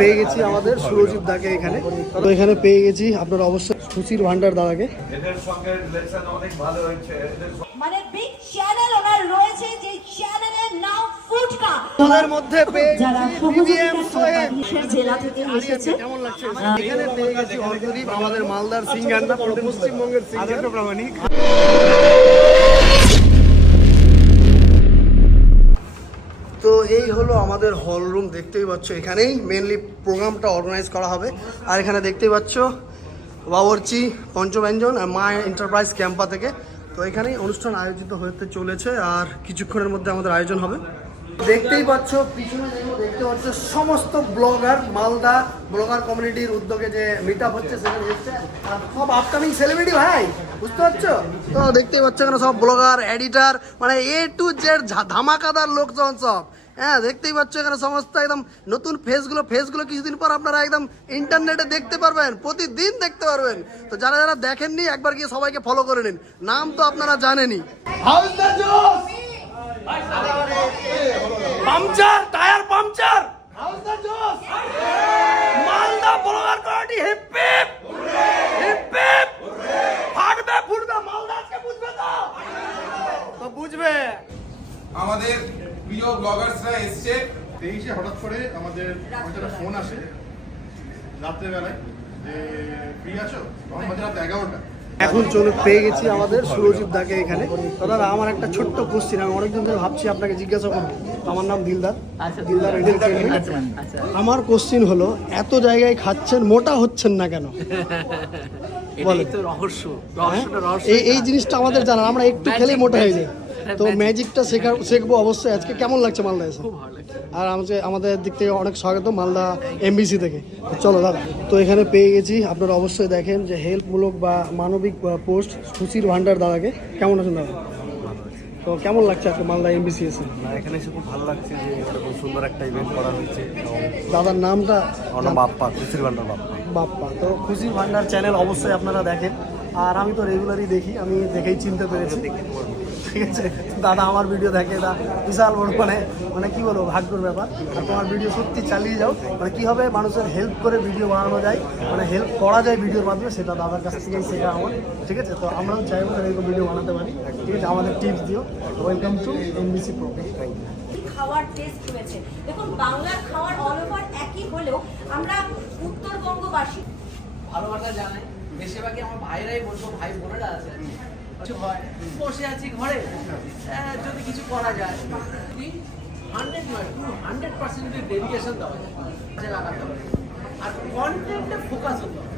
পেয়ে গেছি আমাদের সুরজিৎ দাকে এখানে। তো এখানে পেয়ে গেছি আপনারা অবশ্যই খুশির ভান্ডার দাদাকে। এদের সঙ্গে রিলেশন অনেক ভালো হয়েছে মানে বিগ চ্যানেল ওনার রয়েছে যে চ্যানেলের নাম ফুটকা। আমাদের মধ্যে পেয়ে BBM সোহেল। জেলা থেকে এসেছে। কেমন লাগছে? এখানে পেয়ে গেছি আমাদের মালদার সিঙ্গার না পশ্চিমবঙ্গের সিঙ্গার প্রামাণিক। এই হলো আমাদের হল রুম দেখতেই পাচ্ছ। এখানেই মেনলি প্রোগ্রামটা অর্গানাইজ করা হবে। আর এখানে দেখতেই পাচ্ছ বাবরচি, পঞ্চব্যঞ্জন আর মা এন্টারপ্রাইজ ক্যাম্পা থেকে। তো এখানেই অনুষ্ঠান আয়োজিত হতে চলেছে আর কিছুক্ষণের মধ্যে আমাদের আয়োজন হবে। দেখতেই পাচ্ছ, পিছনে দেখতে পাচ্ছ সমস্ত ব্লগার মালদা ব্লগার কমিউনিটির উদ্যোগে যে মিট আপ হচ্ছে, সেখানে এসছে আর সব আপকামিং সেলিব্রিটি ভাই, বুঝতে পারছ? তো দেখতেই পাচ্ছ এখানে সব ব্লগার এডিটার মানে এ টু জেড ধামাকাদার লোকজন সব। হ্যাঁ দেখতেই পাচ্ছ এখানে সমস্ত একদম নতুন ফেসগুলো ফেসগুলো কিছুদিন পর আপনারা একদম ইন্টারনেটে দেখতে পারবেন প্রতিদিন দেখতে পারবেন। তো যারা যারা দেখেননি একবার গিয়ে সবাইকে ফলো করে নিন। নাম তো আপনারা জানেনই। Puncture tyre puncture Malda blogger committee hip hip! Hip hip! ফাটবে ফুটবে মালদা আজকে বুঝবে তো? তো বুঝবে। আমাদের প্রিয় ব্লগার্সরা এসছে। তেইশে হঠাৎ করে আমাদের আমাদের একটা ফোন আসে। রাত্রেবেলায়। যে ফ্রি আছো? বাজে রাত এগারোটা। এখন চলে পেয়ে গেছি আমাদের সুরজিৎ দাকে এখানে। দাদা আমার একটা ছোট্ট কোশ্চিন আমি অনেকদিন ধরে ভাবছি আপনাকে জিজ্ঞাসা করব। আমার নাম দিলদার। দিলদার আমার কোশ্চিন হলো এত জায়গায় খাচ্ছেন মোটা হচ্ছেন না কেন? রহস্য। এই এই জিনিসটা আমাদের জানা আমরা একটু খেলেই মোটা হয়ে যাই। তো ম্যাজিকটা শেখা শেখবো অবশ্যই। আজকে কেমন লাগছে মালদা এসে? খুব ভালো লাগছে। আর আমাদের আমাদের দিক থেকে অনেক স্বাগত মালদা এমবিসি থেকে। চলো দাদা তো এখানে পেয়ে গেছি। আপনারা অবশ্যই দেখেন যে হেল্পমূলক বা মানবিক পোস্ট খুশির ভান্ডার দাদাকে। কেমন আছেন দাদা? তো কেমন লাগছে আজকে মালদা এমবিসি এসে? এখানে এসে খুব ভালো লাগছে যে এরকম সুন্দর একটা ইভেন্ট করা হয়েছে। দাদার নামটা? নাম বাপ্পা খুশির ভান্ডার বাপ্পা। বাপ্পা। তো খুশির ভান্ডার চ্যানেল অবশ্যই আপনারা দেখেন। আর আমি তো রেগুলারই দেখি আমি দেখেই চিনতে পেরেছি। ঠিক আছে? দাদা আমার ভিডিও দেখে দা বিশাল বড় মানে মানে কি বলব ভাগ্যর ব্যাপার। আর তোমার ভিডিও সত্যি চালিয়ে যাও। মানে কি হবে মানুষের হেল্প করে ভিডিও বানানো যায় মানে হেল্প করা যায় ভিডিওর মাধ্যমে সেটা দাদার কাছ থেকেই শেখা আমার ঠিক আছে? তো আমরাও চাইব এরকম ভিডিও বানাতে পারি ঠিক আছে? আমাদের টিপস দিও। Welcome to MBC programme thank you খাওয়ার টেস্ট রয়েছে। দেখুন বাংলার খাওয়ার অল ওভার একই হলেও আমরা উত্তরবঙ্গবাসী ভালোবাসা জানাই বেশিরভাগই আমার ভাইরাই বলব ভাই বোনেরা আছে। কিছু হয়, বসে আছি ঘরে। যদি কিছু করা যায় হান্ড্রেড নয় হান্ড্রেড ডেডিকেশন দেওয়া যায় লাগাতে হবে। আর ফোকাস হতে হবে।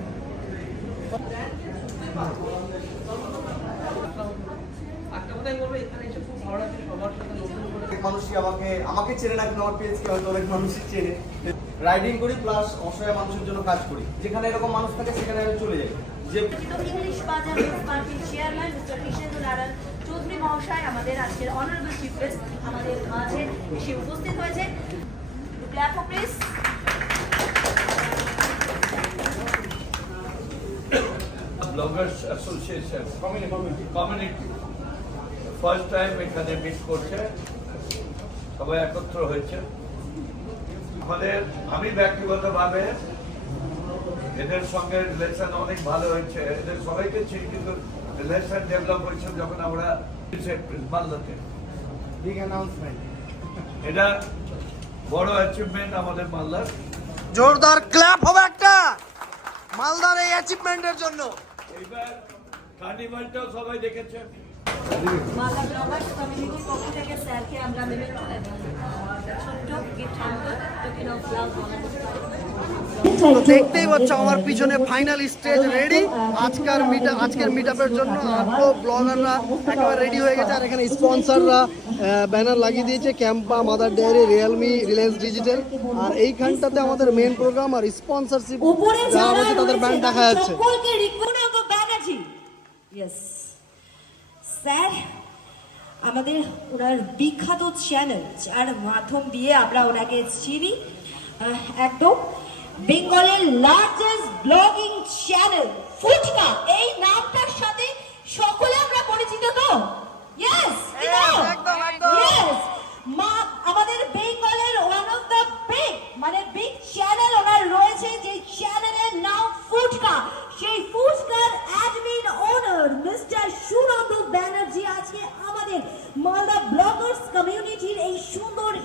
আমাকে আমাকে চেনে আমার মানুষই চেনে। রাইডিং করি প্লাস অসহায় মানুষের জন্য কাজ করি। যেখানে এরকম মানুষ থাকে, সেখানে চলে যাই। যে ইংলিশ বাজার মিউনিসিপালিটির চেয়ারম্যান মিস্টার কৃষ্ণেন্দু নারায়ণ চৌধুরী মহাশয় আমাদের আজকের অনারেবল চিফ গেস্ট আমাদের মাঝে এসে উপস্থিত হয়েছে। Clap please bloggers association community first time এখানে মিট করছে। সবাই একত্র হয়েছে। আমাদের আমি ব্যক্তিগতভাবে এদের সঙ্গে রিলেশন অনেক ভালো হয়েছে। এদের সবাইকে চিনি কিন্তু রিলেশন ডেভেলপ হয়েছে যখন আমরা মালদাতে বিগ অ্যানাউন্সমেন্ট এটা বড় অ্যাচিভমেন্ট আমাদের মালদার। জোরদার ক্ল্যাপ হবে একটা। মালদার এই অ্যাচিভমেন্টের জন্য। এইবার কার্নিভালটাও সবাই দেখেছে। দেখতেই পাচ্ছ আমার পিছনে ফাইনাল স্টেজ রেডি আজকের মিট আজকের মিট আপের জন্য ব্লগাররা একেবারে রেডি হয়ে গেছে। আর এখানে স্পন্সররা ব্যানার লাগিয়ে দিয়েছে Campa Mother Dairy Realme Reliance Digital আর এইখানটাতে আমাদের মেন প্রোগ্রাম আর স্পন্সরশিপ উপরে যারা যারা তাদের ব্যান্ড দেখা যাচ্ছে। ইয়েস স্যার আমাদের ওনার বিখ্যাত চ্যানেল যার মাধ্যম দিয়ে আমরা ওনাকে চিনি। একদম বেঙ্গলের লার্জেস্ট ব্লগিং চ্যানেল ফুচকা। এই নামটার সাথে সকলে আমরা পরিচিত তো? ইয়েস একদম, একদম। ইয়েস মা আমাদের বেঙ্গলের ওয়ান অফ দ্য বিগ মানে বিগ চ্যানেল ওনার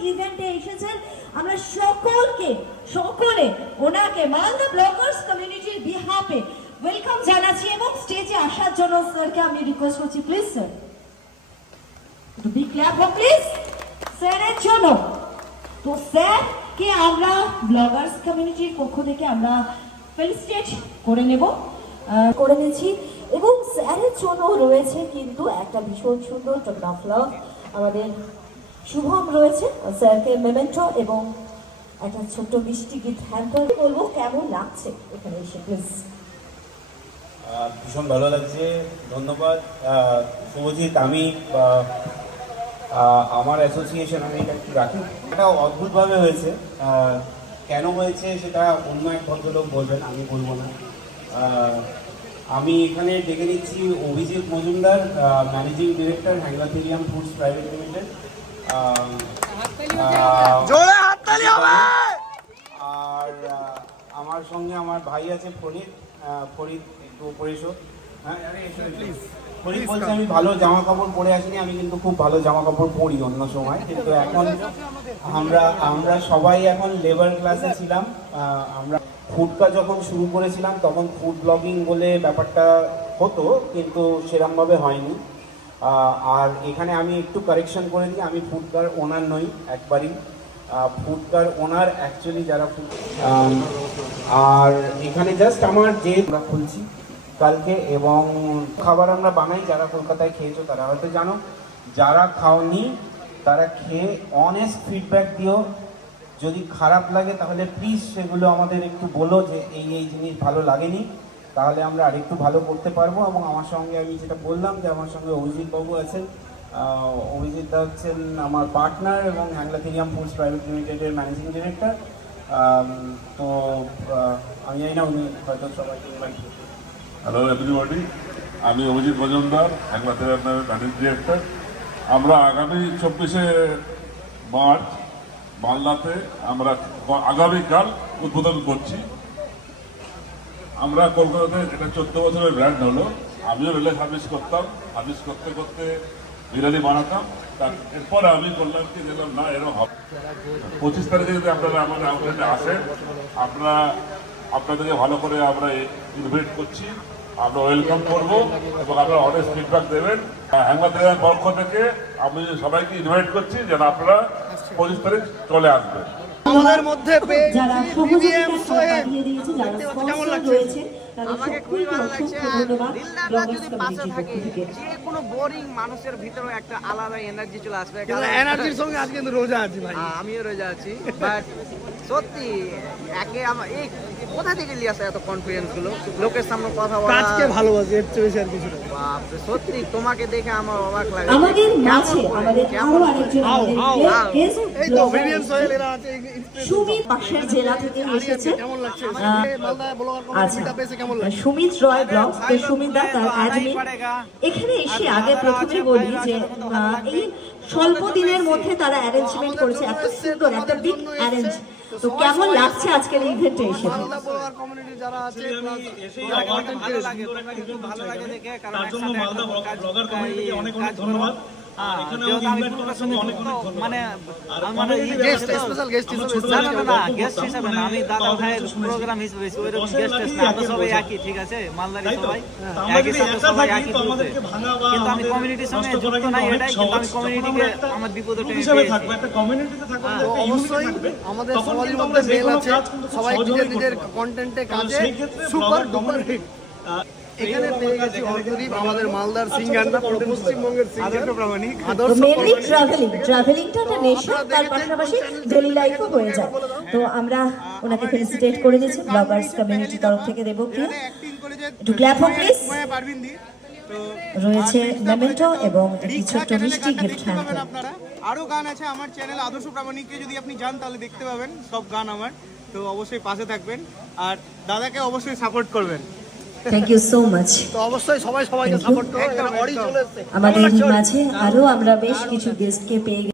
ইভেন্টে এসেছেন আমরা সকলকে সকলে ওনাকে মালদা ব্লগার্স কমিউনিটির বিহাফে ওয়েলকাম জানাচ্ছি এবং স্টেজে জন্য স্যারকে আমি রিকোয়েস্ট করছি প্লিজ স্যার বিগ ক্ল্যাপ হোক প্লিজ স্যারের জন্য তো স্যারকে আমরা ব্লগার্স কমিউনিটির পক্ষ থেকে আমরা ফেলিসিটেট করে নেব? করে নিয়েছি। এবং স্যারের জন্য রয়েছে কিন্তু একটা ভীষণ সুন্দর ফটোগ্রাফার আমাদের শুভম রয়েছে স্যারকে মেমেন্টো এবং একটা ছোট্ট মিষ্টি গীত হ্যাম্পার বলব কেমন লাগছে এখানে এসে প্লিজ ভীষণ ভালো লাগছে। ধন্যবাদ। শুভজিৎ আমি আমার অ্যাসোসিয়েশন আমি এটা একটু রাখি। এটা অদ্ভুতভাবে হয়েছে। কেন হয়েছে সেটা অন্য এক ভদ্রলোক বলবেন আমি বলব না। আমি এখানে ডেকে নিচ্ছি Abhijit Majumdar managing director Hanglatherium foods private limited আর আমার সঙ্গে আমার ভাই আছে ফরিদ ফরিদ হ্যাঁ প্লিজ বলছে আমি ভালো জামা কাপড় পরে আসিনি আমি কিন্তু খুব ভালো জামা কাপড় পরি অন্য সময়। কিন্তু এখন আমরা আমরা সবাই এখন লেবার ক্লাসে ছিলাম। আমরা ফুডকা যখন শুরু করেছিলাম তখন ফুড ব্লগিং বলে ব্যাপারটা হতো কিন্তু সেরমভাবে হয়নি। আর এখানে আমি একটু কারেকশন করে দিই আমি ফুডকার ওনার নই একবারই। ফুডকার ওনার অ্যাকচুয়ালি যারা আর এখানে জাস্ট আমার যে খুলছি। কালকে এবং খাবার আমরা বানাই যারা কলকাতায় খেয়েছো তারা হয়তো জানো। যারা খাওনি তারা খেয়ে অনেস্ট ফিডব্যাক দিও। যদি খারাপ লাগে তাহলে প্লিজ সেগুলো আমাদের একটু বলো যে এই এই জিনিস ভালো লাগেনি। তাহলে আমরা আরেকটু ভালো করতে পারব এবং আমার সঙ্গে আমি যেটা বললাম যে আমার সঙ্গে অভিজিৎ বাবু আছেন আহ, অভিজিৎ দা হচ্ছেন আমার পার্টনার এবং হ্যাংলাথেরিয়াম ফুডস প্রাইভেট লিমিটেডের ম্যানেজিং ডিরেক্টর তো আমি জানি না উনি হয়তো সবাইকে হ্যালো এভরিবডি আমি অভিজিৎ মজুমদার, একমাত্র ম্যানেজিং ডিরেক্টর আমরা আগামী চব্বিশে মার্চ মালদাতে আমরা আগামীকাল উদ্বোধন করছি। আমরা কলকাতাতে এটা চোদ্দ বছরের ব্র্যান্ড হলো, আমিও রেলে সার্ভিস করতাম। সার্ভিস করতে করতে বিরিয়ানি বানাতাম। তার এরপরে আমি করলাম কি দেখলাম না এরকম হবে। পঁচিশ তারিখে যদি আপনারা আমাদের আউটলেটে আসেন, আপনারা আপনাদেরকে ভালো করে আমরা ইনভাইট করছি। আমরা ওয়েলকাম করব এবং আপনারা অনেক ফিডব্যাক দেবেন। হ্যাঙ্গাদের পক্ষ থেকে আমি সবাইকে ইনভাইট করছি যেন আপনারা পঁচিশ তারিখ চলে আসবেন। আমাদের মধ্যে যারা সহযোগিতা কেমন লাগছে? কমিটির পক্ষ থেকে। যে কোনো বোরিং মানুষের ভিতরে একটা আলাদা এনার্জি চলে আসবে। এনার্জির সঙ্গে আজকে কিন্তু রোজা আছি ভাই। হ্যাঁ, আমিও রোজা আছি বাট সত্যি একে আমার এই কোথা থেকে নিয়ে আসে এত কনফিডেন্সগুলো? লোকের সামনে কথা বলা। কাজকে ভালোবাসি এর চেয়ে বেশি আর কিছু না। বাপরে, সত্যি তোমাকে দেখে আমার অবাক লাগে। আমাদের মাঝে আমাদের আরও আরেকজন এই তো সোহেল। এরা আছে সুমিত পাশের জেলা থেকে এসেছে। কেমন লাগছে? আহ, ব্লগার আচ্ছা। কমিটিটা পেয়েছে কেমন লাগছে সুমিত রয় ব্লগ তো সুমিত দা তার অ্যাডমিন এখানে এসে আগে প্রথমে বলি যে এই স্বল্প দিনের মধ্যে তারা অ্যারেঞ্জমেন্ট করেছে এত সুন্দর একটা বিগ অ্যারেঞ্জ তো কেমন লাগছে আজকের ইভেন্টে এসে? মালদা ব্লগার কমিউনিটি যারা আছে ভালো লাগে দেখে কারণ একসাথে অনেক অনেক ধন্যবাদ। তো মানে মানে গেস্ট স্পেশাল গেস্ট হিসেবে না না না না গেস্ট হিসাবে না। আমি দাদা ভাইয়ের প্রোগ্রাম হিসেবে এসেছি ওইরকম গেস্ট না আমরা সবাই একই ঠিক আছে? মালদারি সবাই। একই সাথে সবাই একই কিন্তু আমি কমিউনিটির সঙ্গে যুক্ত নাই এটাই কিন্তু আমি কমিউনিটিকে আমার বিপদে টেনে দিয়েছি তো অবশ্যই আমাদের সবারই মধ্যে মেল আছে সবাই নিজের নিজের কন্টেন্টে কাজে সুপার ডুপার হিট এখানে পেয়ে গেছি অর্থদীপ আমাদের মালদার সিঙ্গার না পশ্চিমবঙ্গের সিঙ্গার। প্রামাণিক। আদর্শ মেনলি ট্রাভেলিং ট্রাভেলিংটা একটা নেশা তার পাশাপাশি ডেলি লাইফও হয়ে যায়। তো আমরা ওনাকে ফেলিসিটেট করে দিচ্ছি ব্লগার্স কমিউনিটি তরফ থেকে দেবো প্রিয়। একটু ক্ল্যাপ হোক প্লিজ রয়েছে মেমেন্টো এবং একটি ছোট্ট মিষ্টি গিফট আপনারা। আরও গান আছে আমার চ্যানেল আদর্শ প্রামাণিককে যদি আপনি যান তাহলে দেখতে পাবেন। সব গান আমার। তো অবশ্যই পাশে থাকবেন। আর দাদাকে অবশ্যই সাপোর্ট করবেন। থ্যাংক ইউ সো মাচ তো অবশ্যই সবাই সবাইকে সাপোর্ট করো আমাদের মাঝে আরও আমরা বেশ কিছু গেস্টকে পেয়ে